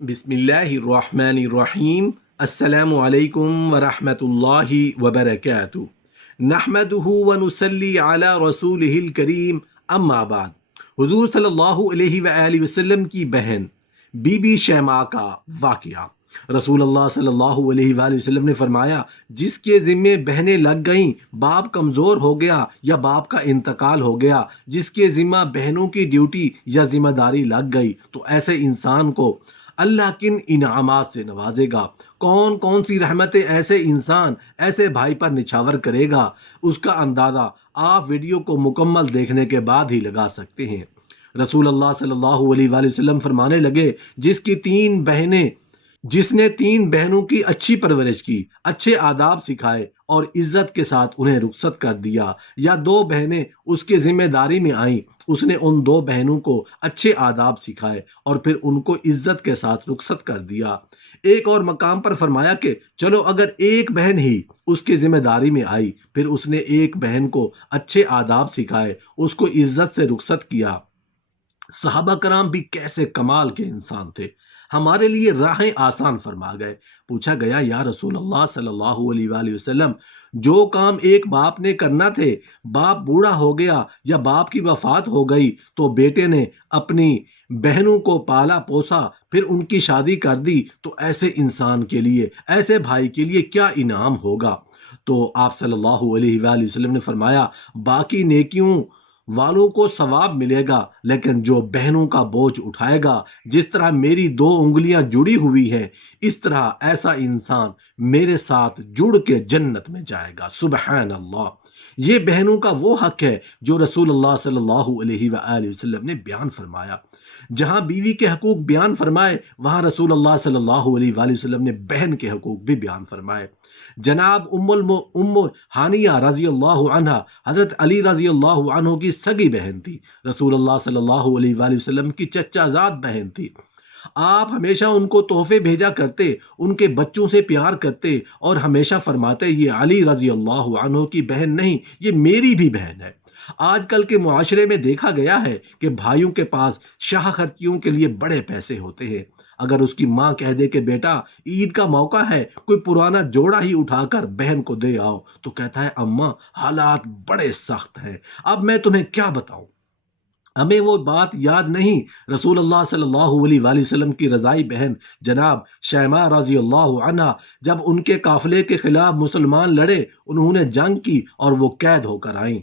बिस्मिल्लाहिर्रहमानिर्रहीम। अस्सलामु अलैकुम वरहमतुल्लाहि वबरकातुहू। नहमदुहु व नुसल्ली अला रसूलिहिल करीम, अम्मा बाद। हुजूर सल्लल्लाहु अलैहि वसल्लम की बहन बीबी शैमा का वाक़या। रसूल अल्लाह सल्लल्लाहु अलैहि वसल्लम ने फरमाया, जिसके ज़िम्मे बहनें लग गईं, बाप कमज़ोर हो गया या बाप का इंतकाल हो गया, जिसके ज़िम्मा बहनों की ड्यूटी या ज़िम्मेदारी लग गई, तो ऐसे इंसान को अल्लाह किन इनामात से नवाजेगा, कौन कौन सी रहमतें ऐसे इंसान ऐसे भाई पर निछावर करेगा, उसका अंदाज़ा आप वीडियो को मुकम्मल देखने के बाद ही लगा सकते हैं। रसूल अल्लाह सल्लल्लाहु अलैहि वसल्लम फरमाने लगे, जिसने तीन बहनों की अच्छी परवरिश की, अच्छे आदाब सिखाए और इज्जत के साथ उन्हें रुखसत कर दिया, या दो बहनें उसके जिम्मेदारी में आईं, उसने उन दो बहनों को अच्छे आदाब सिखाए और फिर उनको इज्जत के साथ रुखसत कर दिया। एक और मकाम पर फरमाया कि चलो अगर एक बहन ही उसकी जिम्मेदारी में आई, फिर उसने एक बहन को अच्छे आदाब सिखाए, उसको इज्जत से रुखसत किया। सहाबा कराम भी कैसे कमाल के इंसान थे, हमारे लिए राहें आसान फरमा गए। पूछा गया, या रसूल अल्लाह सल्लल्लाहु अलैहि वसल्लम, जो काम एक बाप ने करना थे, बाप बूढ़ा हो गया या बाप की वफात हो गई, तो बेटे ने अपनी बहनों को पाला पोसा, फिर उनकी शादी कर दी, तो ऐसे इंसान के लिए, ऐसे भाई के लिए क्या इनाम होगा। तो आप सल्लल्लाहु अलैहि वसल्लम ने फरमाया, बाकी नेकियों वालों को सवाब मिलेगा, लेकिन जो बहनों का बोझ उठाएगा, जिस तरह मेरी दो उंगलियां जुड़ी हुई हैं, इस तरह ऐसा इंसान मेरे साथ जुड़ के जन्नत में जाएगा। सुबहान अल्लाह। ये बहनों का वो हक है जो रसूल अल्लाह सल्लल्लाहु अलैहि वसल्लम ने बयान फरमाया। जहां बीवी के हकूक बयान फरमाए, वहां रसूल अल्लाह सल्लल्लाहु अलैहि वसल्लम ने बहन के हकूक भी बयान फरमाए। जनाब उम्म हानिया रजी अल्लाह अन्हा हजरत अली रजी अल्लाह अन्हु की सगी बहन थी, रसूल अल्लाह सल्लल्लाहु अलैहि वसल्लम की चचाजाद बहन थी। आप हमेशा उनको तोहफे भेजा करते, उनके बच्चों से प्यार करते और हमेशा फरमाते, ये अली रजी अल्लाह अन्हु की बहन नहीं, ये मेरी भी बहन है। आजकल के मुआशरे में देखा गया है कि भाइयों के पास शाह खर्चियों के लिए बड़े पैसे होते हैं। अगर उसकी माँ कह दे कि बेटा ईद का मौका है, कोई पुराना जोड़ा ही उठाकर बहन को दे आओ, तो कहता है, अम्मा हालात बड़े सख्त हैं, अब मैं तुम्हें क्या बताऊं। हमें वो बात याद नहीं, रसूल अल्लाह सल्लल्लाहु अलैहि वसल्लम की रज़ाई बहन जनाब शैमा रजी अल्लाह अन्हा, जब उनके काफिले के खिलाफ मुसलमान लड़े, उन्होंने जंग की और वो कैद होकर आईं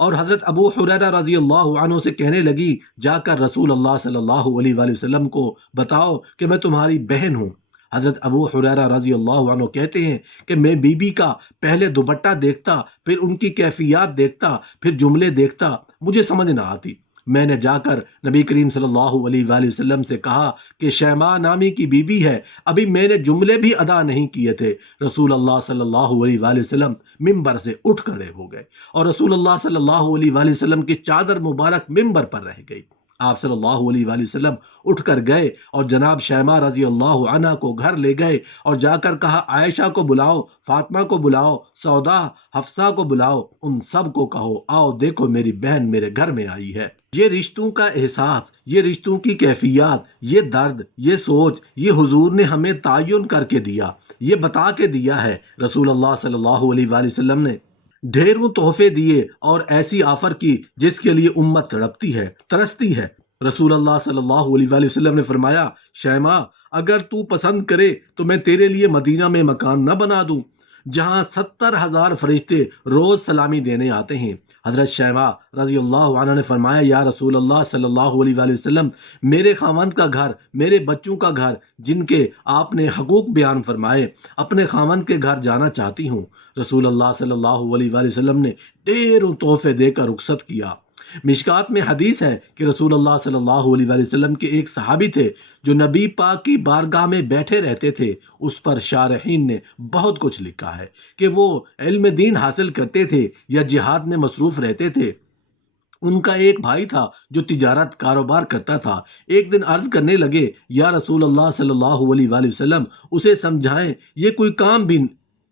और हज़रत अबू हुरैरा रज़ी अल्लाह अन्हु से कहने लगी, जाकर रसूल अल्लाह सल्लल्लाहु अलैहि वसल्लम को बताओ कि मैं तुम्हारी बहन हूँ। हज़रत अबू हुरैरा रज़ी अल्लाह अन्हु कहते हैं कि मैं बीबी का पहले दुपट्टा देखता, फिर उनकी कैफियत देखता, फिर जुमले देखता, मुझे समझ ना आती। मैंने जाकर नबी करीम सल्लल्लाहु अलैहि वसल्लम से कहा कि शैमा नामी की बीबी है, अभी मैंने जुमले भी अदा नहीं किए थे। रसूल अल्लाह सल्लल्लाहु अलैहि वसल्लम मिंबर से उठ खड़े हो गए और रसूल अल्लाह सल्लल्लाहु अलैहि वसल्लम की चादर मुबारक मिंबर पर रह गई। आप सल्लल्लाहु अलैहि वसल्लम उठकर गए और जनाब शैमा रजी अल्लाह अन्हा को घर ले गए और जाकर कहा, आयशा को बुलाओ, फातिमा को बुलाओ, सौदा हफ्सा को बुलाओ, उन सब को कहो, आओ देखो मेरी बहन मेरे घर में आई है। ये रिश्तों का एहसास, ये रिश्तों की कैफियत, ये दर्द, ये सोच, ये हुजूर ने हमें तायुन करके दिया, ये बता के दिया है। रसूल अल्लाह सल्लल्लाहु अलैहि वसल्लम ने ढेरों तोहफे दिए और ऐसी ऑफर की जिसके लिए उम्मत तड़पती है, तरसती है। रसूल अल्लाह सल्लल्लाहु अलैहि वसल्लम ने फरमाया, शैमा अगर तू पसंद करे तो मैं तेरे लिए मदीना में मकान न बना दूं, जहां 70,000 फरिश्ते रोज सलामी देने आते हैं। हजरत शैमा रजी अल्लाह अन्हा ने फरमाया, या रसूल अल्लाह सल्लल्लाहु अलैहि वसल्लम, मेरे खावंद का घर, मेरे बच्चों का घर, जिनके आपने हकूक बयान फरमाए, अपने खावंद के घर जाना चाहती हूँ। रसूल अल्लाह सल्लल्लाहु अलैहि वसल्लम ने ढेरों तोहफे देकर रुखसत किया। मिशकात में हदीस है कि रसूल अल्लाह सल्लल्लाहु अलैहि वसल्लम के एक सहाबी थे जो नबी पाक की बारगाह में बैठे रहते थे। उस पर शारहीन ने बहुत कुछ लिखा है कि वो इल्म दीन हासिल करते थे या जिहाद में मसरूफ रहते थे। उनका एक भाई था जो तिजारत कारोबार करता था। एक दिन अर्ज करने लगे, या रसूल अल्लाह सल्लल्लाहु अलैहि वसल्लम, उसे समझाएं, ये कोई काम भी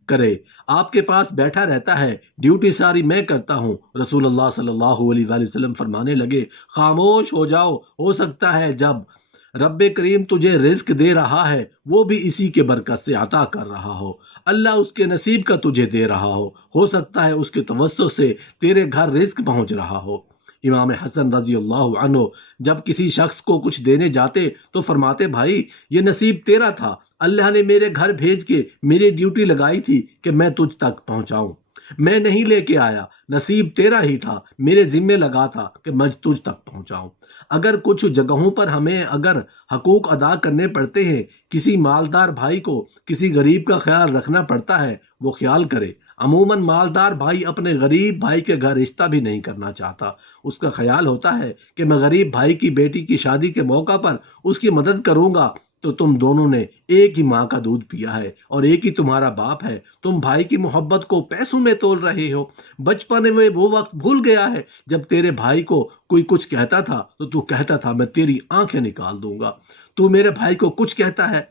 करे, आपके पास बैठा रहता है, ड्यूटी सारी मैं करता हूँ। रसूल अल्लाह सल्लल्लाहु अलैहि वसल्लम फरमाने लगे, खामोश हो जाओ, हो सकता है जब रब करीम तुझे रिस्क दे रहा है, वो भी इसी के बरकत से अता कर रहा हो। अल्लाह उसके नसीब का तुझे दे रहा हो सकता है उसके तवस्सुत से तेरे घर रिस्क पहुंच रहा हो। इमाम हसन रजी अल्लाह अन्हु जब किसी शख्स को कुछ देने जाते तो फरमाते, भाई ये नसीब तेरा था, अल्लाह ने मेरे घर भेज के मेरी ड्यूटी लगाई थी कि मैं तुझ तक पहुंचाऊं, मैं नहीं लेके आया, नसीब तेरा ही था, मेरे जिम्मे लगा था कि मैं तुझ तक पहुंचाऊं। अगर कुछ जगहों पर हमें अगर हकूक अदा करने पड़ते हैं, किसी मालदार भाई को किसी गरीब का ख्याल रखना पड़ता है, वो ख्याल करे। अमूमन मालदार भाई अपने गरीब भाई के घर रिश्ता भी नहीं करना चाहता। उसका ख्याल होता है कि मैं गरीब भाई की बेटी की शादी के मौका पर उसकी मदद करूंगा, तो तुम दोनों ने एक ही माँ का दूध पिया है और एक ही तुम्हारा बाप है, तुम भाई की मोहब्बत को पैसों में तोल रहे हो। बचपन में वो वक्त भूल गया है जब तेरे भाई को कोई कुछ कहता था तो तू कहता था मैं तेरी आंखें निकाल दूंगा। तू मेरे भाई को कुछ कहता है,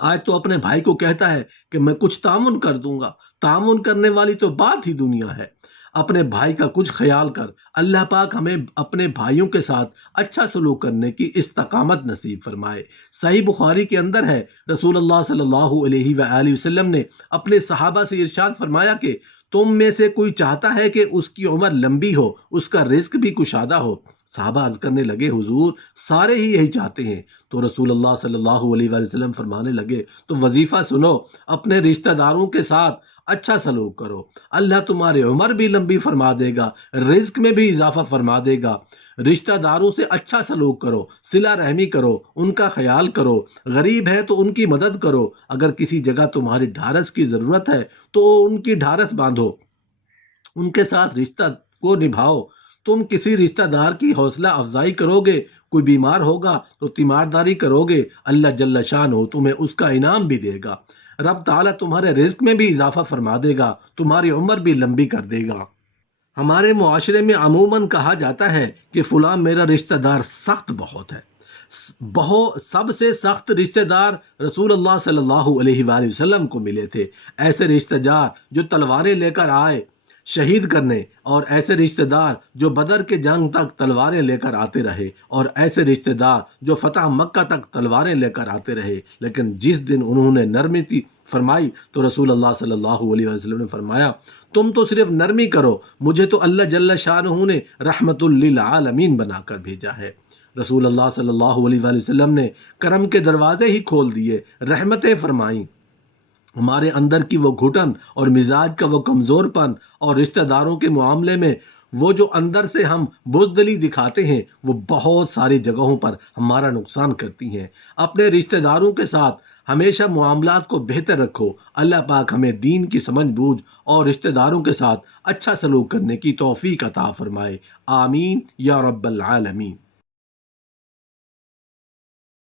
आज तो अपने भाई को कहता है कि मैं कुछ तामुन कर दूंगा। तामुन करने वाली तो बात ही दुनिया है। अपने भाई का कुछ ख्याल कर। अल्लाह पाक हमें अपने भाइयों के साथ अच्छा सलूक करने की इस्तकामत नसीब फरमाए। सही बुखारी के अंदर है, रसूलुल्लाह सल्लल्लाहु अलैहि वसल्लम ने अपने सहाबा से इरशाद फरमाया कि तुम में से कोई चाहता है कि उसकी उम्र लंबी हो, उसका रिस्क भी कुशादा हो। साहबा अर्ज करने लगे, हुजूर सारे ही यही चाहते हैं। तो रसूलुल्लाह सल्लल्लाहु अलैहि वसल्लम फरमाने लगे, तो वजीफा सुनो, अपने रिश्तेदारों के साथ अच्छा सलूक करो, अल्लाह तुम्हारी उम्र भी लंबी फरमा देगा, रिज्क में भी इजाफा फरमा देगा। रिश्तेदारों से अच्छा सलूक करो, सिला रहमी करो, उनका ख्याल करो, गरीब है तो उनकी मदद करो। अगर किसी जगह तुम्हारी ढारस की ज़रूरत है तो उनकी ढारस बांधो, उनके साथ रिश्ता को निभाओ। तुम किसी रिश्तेदार की हौसला अफजाई करोगे, कोई बीमार होगा तो तीमारदारी करोगे, अल्लाह जल्ल शान हो तुम्हें उसका इनाम भी देगा। रब ताला तुम्हारे रिस्क में भी इजाफा फरमा देगा, तुम्हारी उम्र भी लंबी कर देगा। हमारे मुआशरे में अमूमन कहा जाता है कि फ़लाँ मेरा रिश्तेदार सख्त बहुत है। सबसे सख्त रिश्तेदार रसूलुल्लाह सल्लल्लाहु अलैहि वसल्लम को मिले थे। ऐसे रिश्तेदार जो तलवारें लेकर आए शहीद करने, और ऐसे रिश्तेदार जो बदर के जंग तक तलवारें लेकर आते रहे, और ऐसे रिश्तेदार जो फतह मक्का तक तलवारें लेकर आते रहे। लेकिन जिस दिन उन्होंने नरमी फरमाई तो रसूलुल्लाह सल्लल्लाहु अलैहि वसल्लम ने फरमाया, तुम तो सिर्फ नरमी करो, मुझे तो अल्लाह जल्ल शानहू ने रहमतुल लिल आलमीन बनाकर भेजा है। रसूलुल्लाह सल्लल्लाहु अलैहि वसल्लम ने करम के दरवाजे ही खोल दिए, रहमतें फरमाई। हमारे अंदर की वो घुटन और मिजाज का वो कमज़ोरपन और रिश्तेदारों के मामले में वो जो अंदर से हम बुज़दिली दिखाते हैं, वो बहुत सारी जगहों पर हमारा नुकसान करती हैं। अपने रिश्तेदारों के साथ हमेशा मामलात को बेहतर रखो। अल्लाह पाक हमें दीन की समझ बूझ और रिश्तेदारों के साथ अच्छा सलूक करने की तौफीक अता फरमाए। आमीन या रब्बल आलमीन।